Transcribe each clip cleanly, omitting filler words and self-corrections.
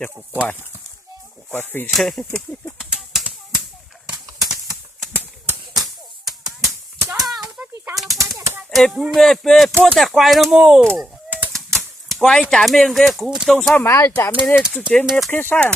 จะกุกควายฟรีใช่ปูแต่ควายนะมูควายจ่าเมงเด็กกูตรงซ้อมมาจ่าเมงเด็กจุดเจเมงขึ้นสั่ง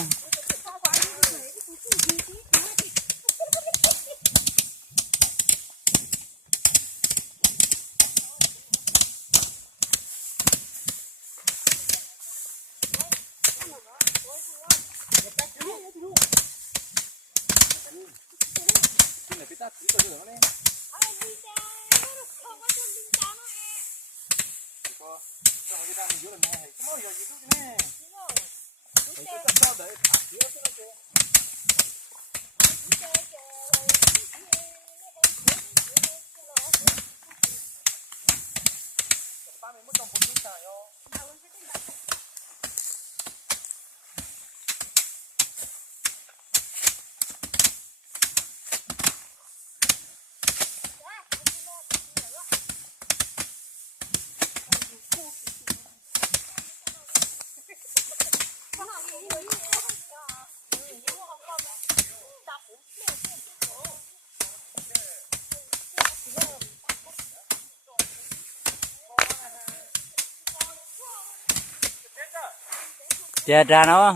เจ้าจ้าเนาะ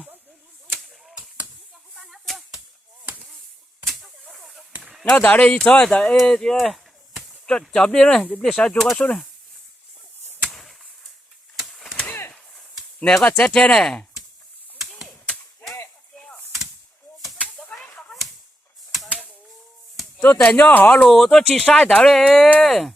nó đợi đi thôi đợi chậm đi rồi đi sao chụp cái số này nè có chết thế này tôi tại nhớ họ lù tôi chỉ sai đợi đi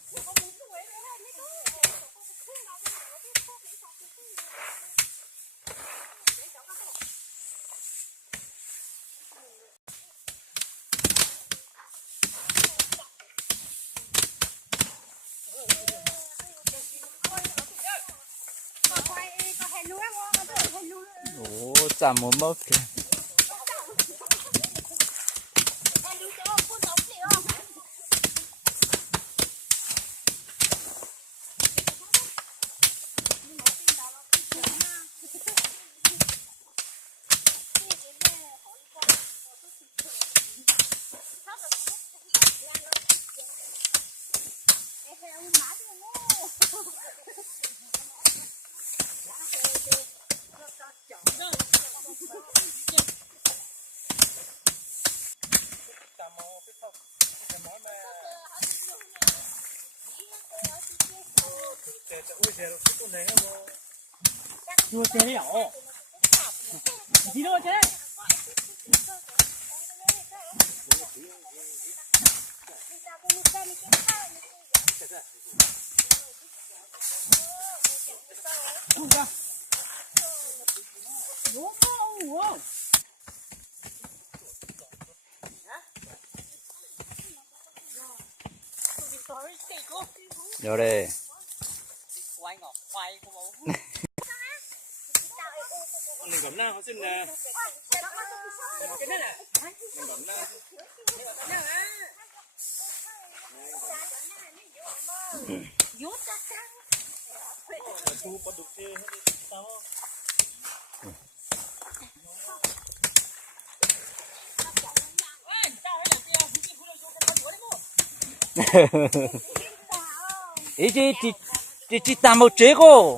chạm một mốc kìa Chua chế đấy hả? Gì đâu chế? Vô đi. Mình cầm na, họ xin nè. Cái này nè. Mình cầm na. Thu có đục chứ sao? Ý chị tạm một chế cô.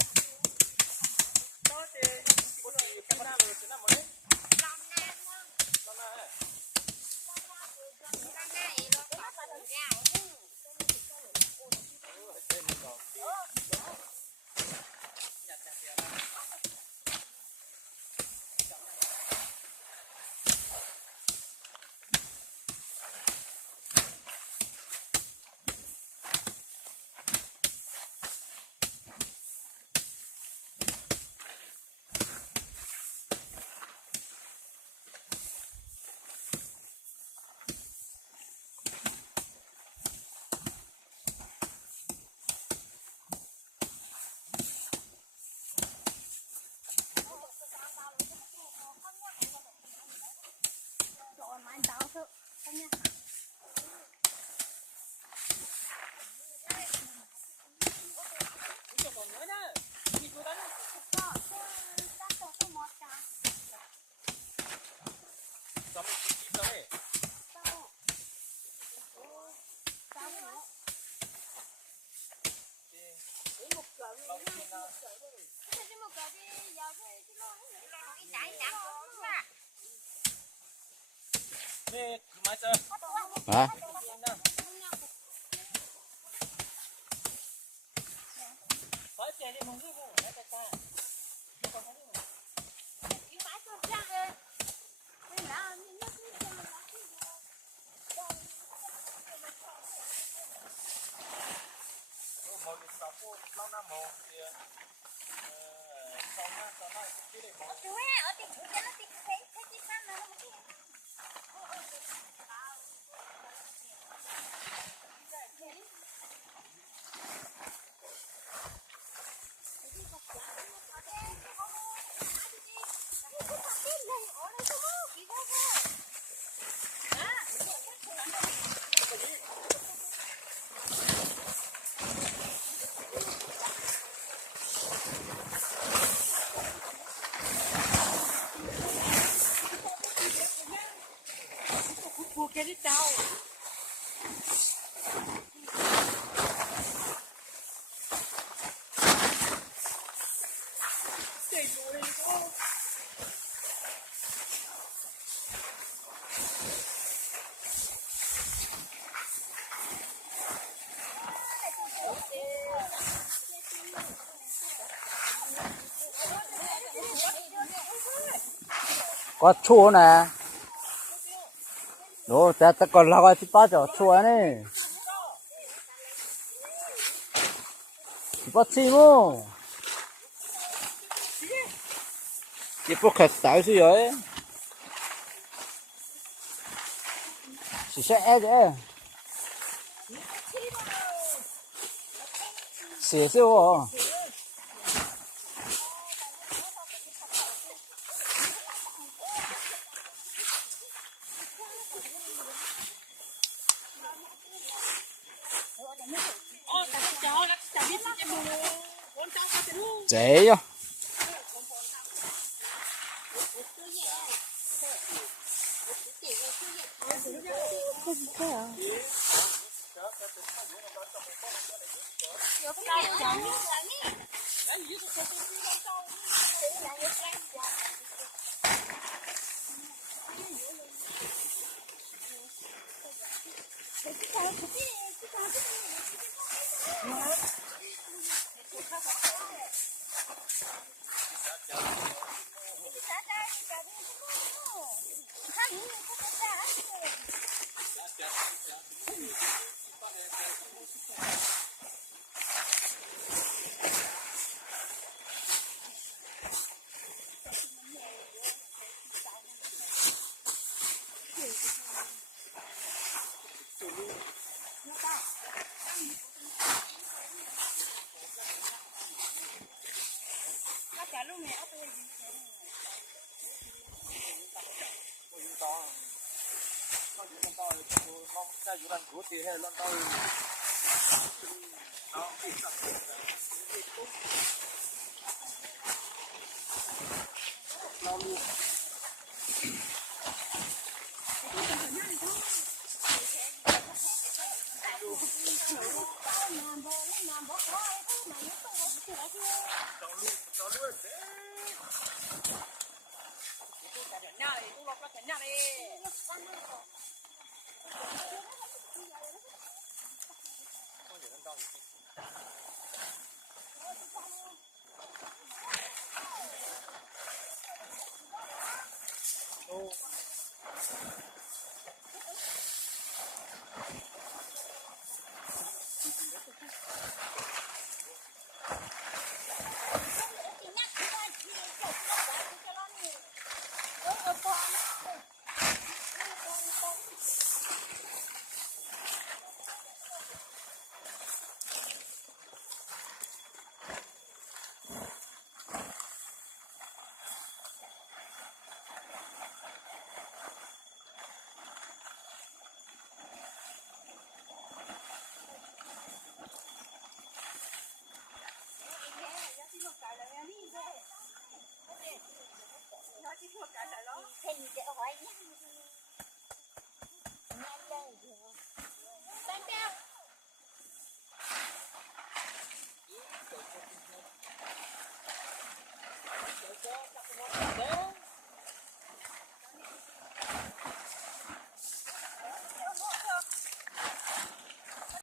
nè máy chơi hả phải chơi đi mong đi mong lấy tay ta một sáu phút lâu năm một thì sau nó cái này một cái đi đâu có chua nè đó ta ta còn là cái ba chỗ chua này bắt chim ô cái bốc khát táo gì vậy chỉ sẽ ăn đấy xỉa xíu dễ vô